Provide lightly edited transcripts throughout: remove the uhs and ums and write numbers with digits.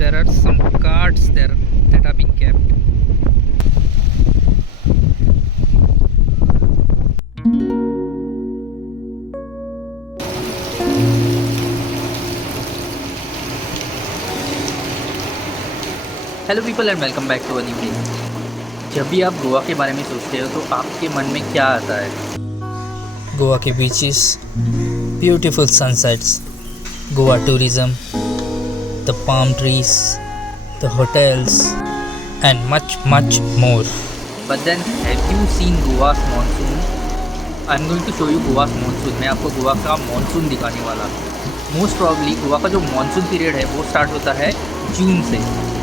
There are some carts there that are being kept. Hello people and welcome back to a new day. जब भी आप गोवा के बारे में सोचते हो तो आपके मन में क्या आता है? गोवा के beaches, beautiful sunsets, Goa tourism, the palm trees, the hotels and much more. But then have you seen Goa's monsoon? I'm going to show you Goa's monsoon. मैं आपको गोवा का मानसून दिखाने वाला। मोस्ट प्रॉब्ली गोवा का जो मानसून पीरियड है वो स्टार्ट होता है जून से।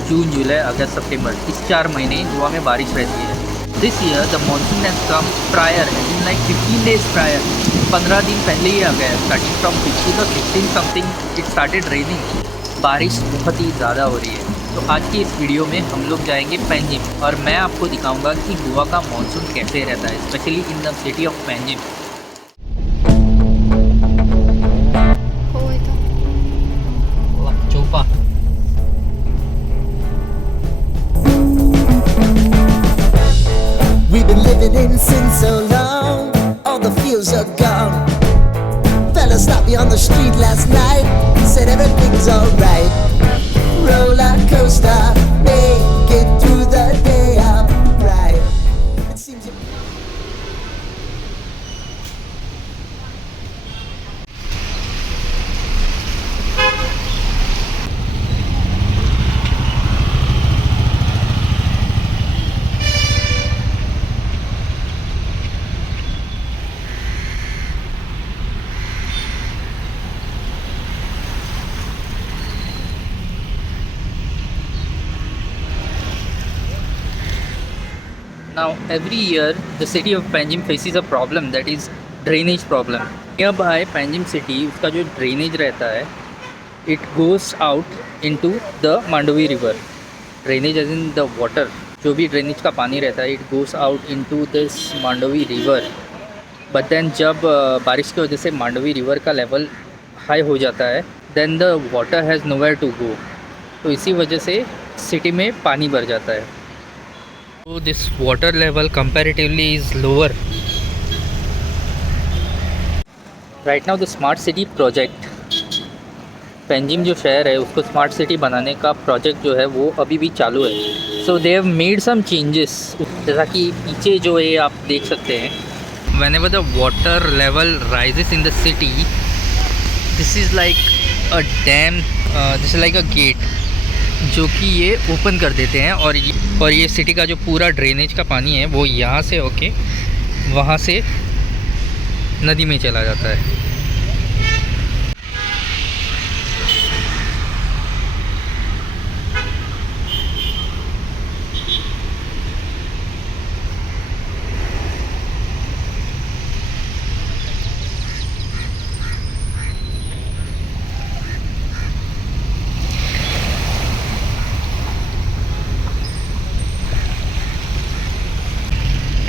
जून, जुलाई, अगस्त, सितंबर, इस 4 महीने गोवा में बारिश रहती है। This year the monsoon has come prior, in like 15 days prior. 15 दिन पहले ही आ गया। स्टार्टिंग फ्रॉम 15 और 16 समथिंग इट स्टार्टेड रेनिंग। बारिश बहुत ही ज़्यादा हो रही है। तो आज की इस वीडियो में हम लोग जाएंगे पैंजिम और मैं आपको दिखाऊंगा कि गोवा का मानसून कैसे रहता है, especially in the city of Panjim. चोपा We've been living in sin so long, all the feels are gone. Fella stopped me on the street last night, said everything's alright. Roller coaster, make it through the day upright. It seems Now every year the city of Panjim faces a problem, that is drainage problem. Nearby Panjim city, उसका जो drainage रहता है it goes out into the Mandovi river. Drainage as in the water, जो भी drainage का पानी रहता है it goes out into this Mandovi river. But then जब बारिश की वजह से Mandovi river का level high हो जाता है then the water has nowhere to go. तो इसी वजह से city में पानी भर जाता है। So this water level comparatively is lower. Right now the smart city project, Panjim जो शहर है उसको स्मार्ट सिटी बनाने का प्रोजेक्ट जो है वो अभी भी चालू है। So they have made some changes, जैसा कि पीछे जो है आप देख सकते हैं। Whenever the water level rises in the city, this is like a dam, this is like a gate, जो कि ये ओपन कर देते हैं और ये सिटी का जो पूरा ड्रेनेज का पानी है वो यहाँ से होके वहाँ से नदी में चला जाता है।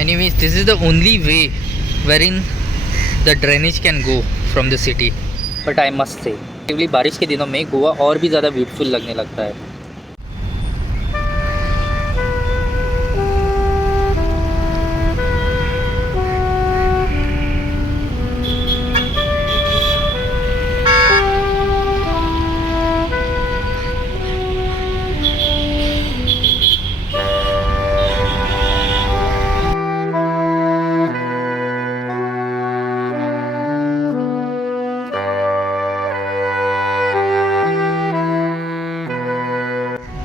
Anyways, this is the only way wherein the drainage can go from the city. But I must say, बारिश के दिनों में गोवा और भी ज़्यादा ब्यूटीफुल लगने लगता है।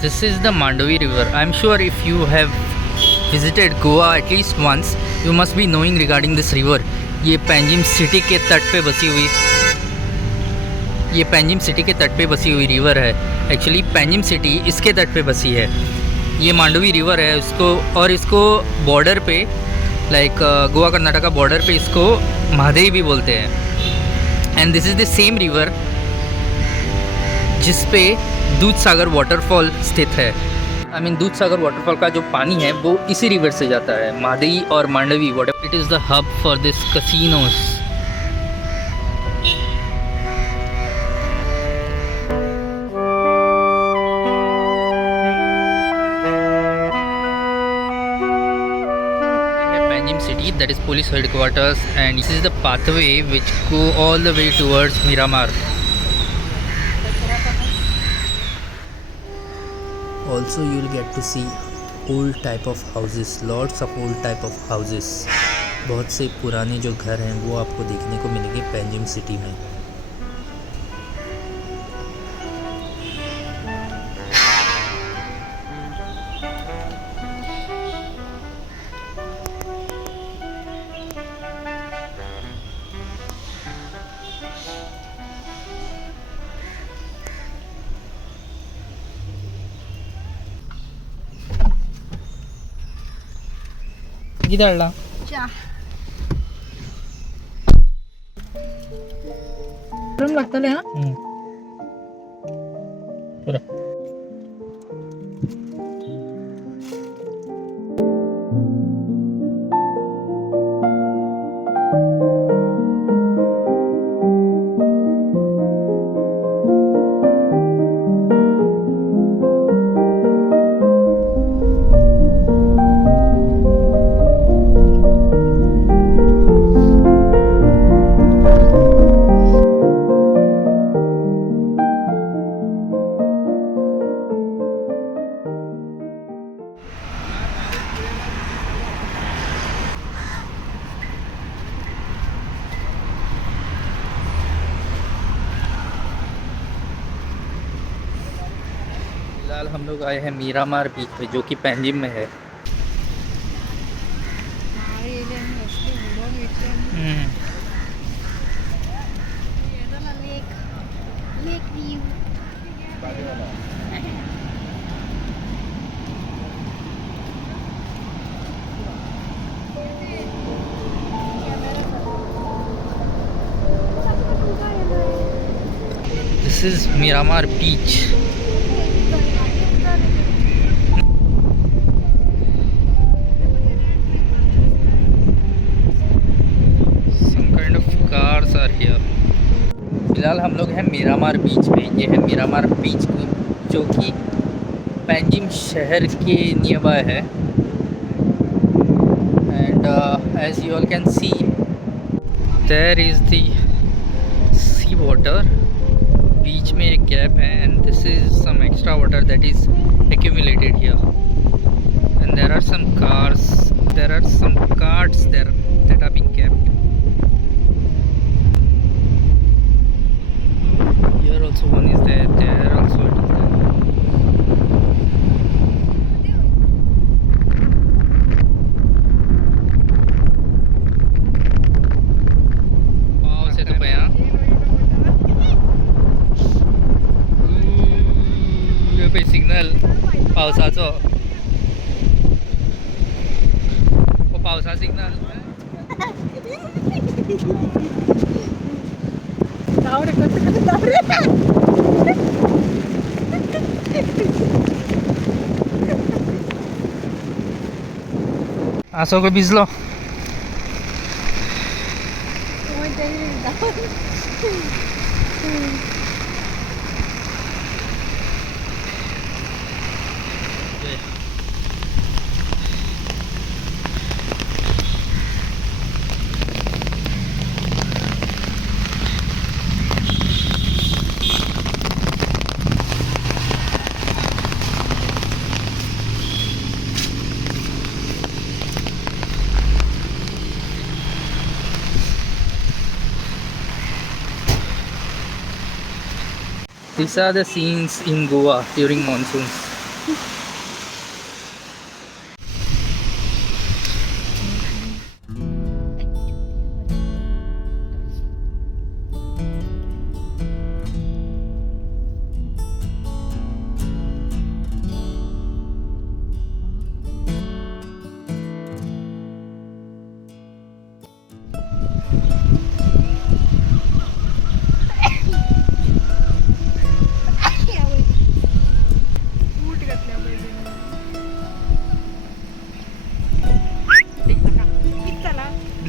This is the Mandovi river. I'm sure if you have visited Goa at least once, you must be knowing regarding this river. ये पैंजिम सिटी के तट पे बसी हुई रिवर है। एक्चुअली पैंजिम सिटी इसके तट पे बसी है। ये मांडवी रिवर है इसको बॉर्डर पे लाइक गोवा कर्नाटका बॉर्डर पे इसको महादेवी भी बोलते हैं। And this is the same river जिस पे दूध सागर वाटरफॉल स्थित है। दूध सागर वाटरफॉल का जो पानी है वो इसी रिवर से जाता है। मादेई और Mandovi, whatever, it is the hub for this casinos. that is police headquarters, and this is the pathway which go all the way towards Miramar. Also you'll get to see old type of houses, lots of old type of houses. बहुत से पुराने जो घर हैं वो आपको देखने को मिलेंगे पेंजिम सिटी में. किधर गरम लगता है पूरा. फिलहाल हम लोग आए हैं मीरामार बीच पे जो कि पेंजिम में है. This is Miramar Beach. फिलहाल हम लोग हैं मीरामार बीच पे. ये है मीरामार बीच जो कि पेंजिम शहर के नियर बाय है. And as you all can see there is the sea water. बीच में एक गैप है and this is some extra water that is accumulated here. And there are some cars, there are some carts there that are being kept. Here also one is there, there also it is there. पावस येतो पया. हे पे सिग्नल पावसाचो. पावसा सिग्नल. सगळं भिजलो. These are the scenes in Goa during monsoons.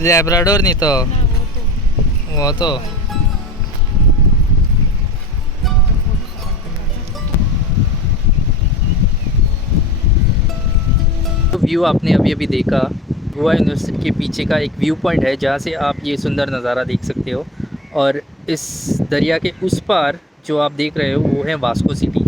Labrador नी तो वो तो व्यू आपने अभी अभी देखा. गोवा यूनिवर्सिटी के पीछे का एक व्यू पॉइंट है जहाँ से आप ये सुंदर नज़ारा देख सकते हो। और इस दरिया के उस पार जो आप देख रहे हो वो है Vasco city.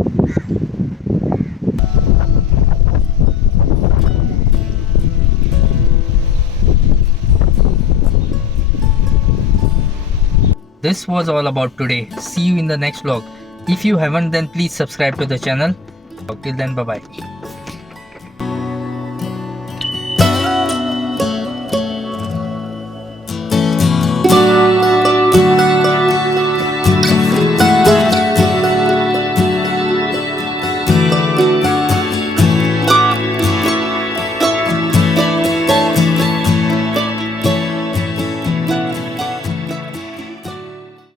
This was all about today. See you in the next vlog. If you haven't, then please subscribe to the channel. Till then, bye bye.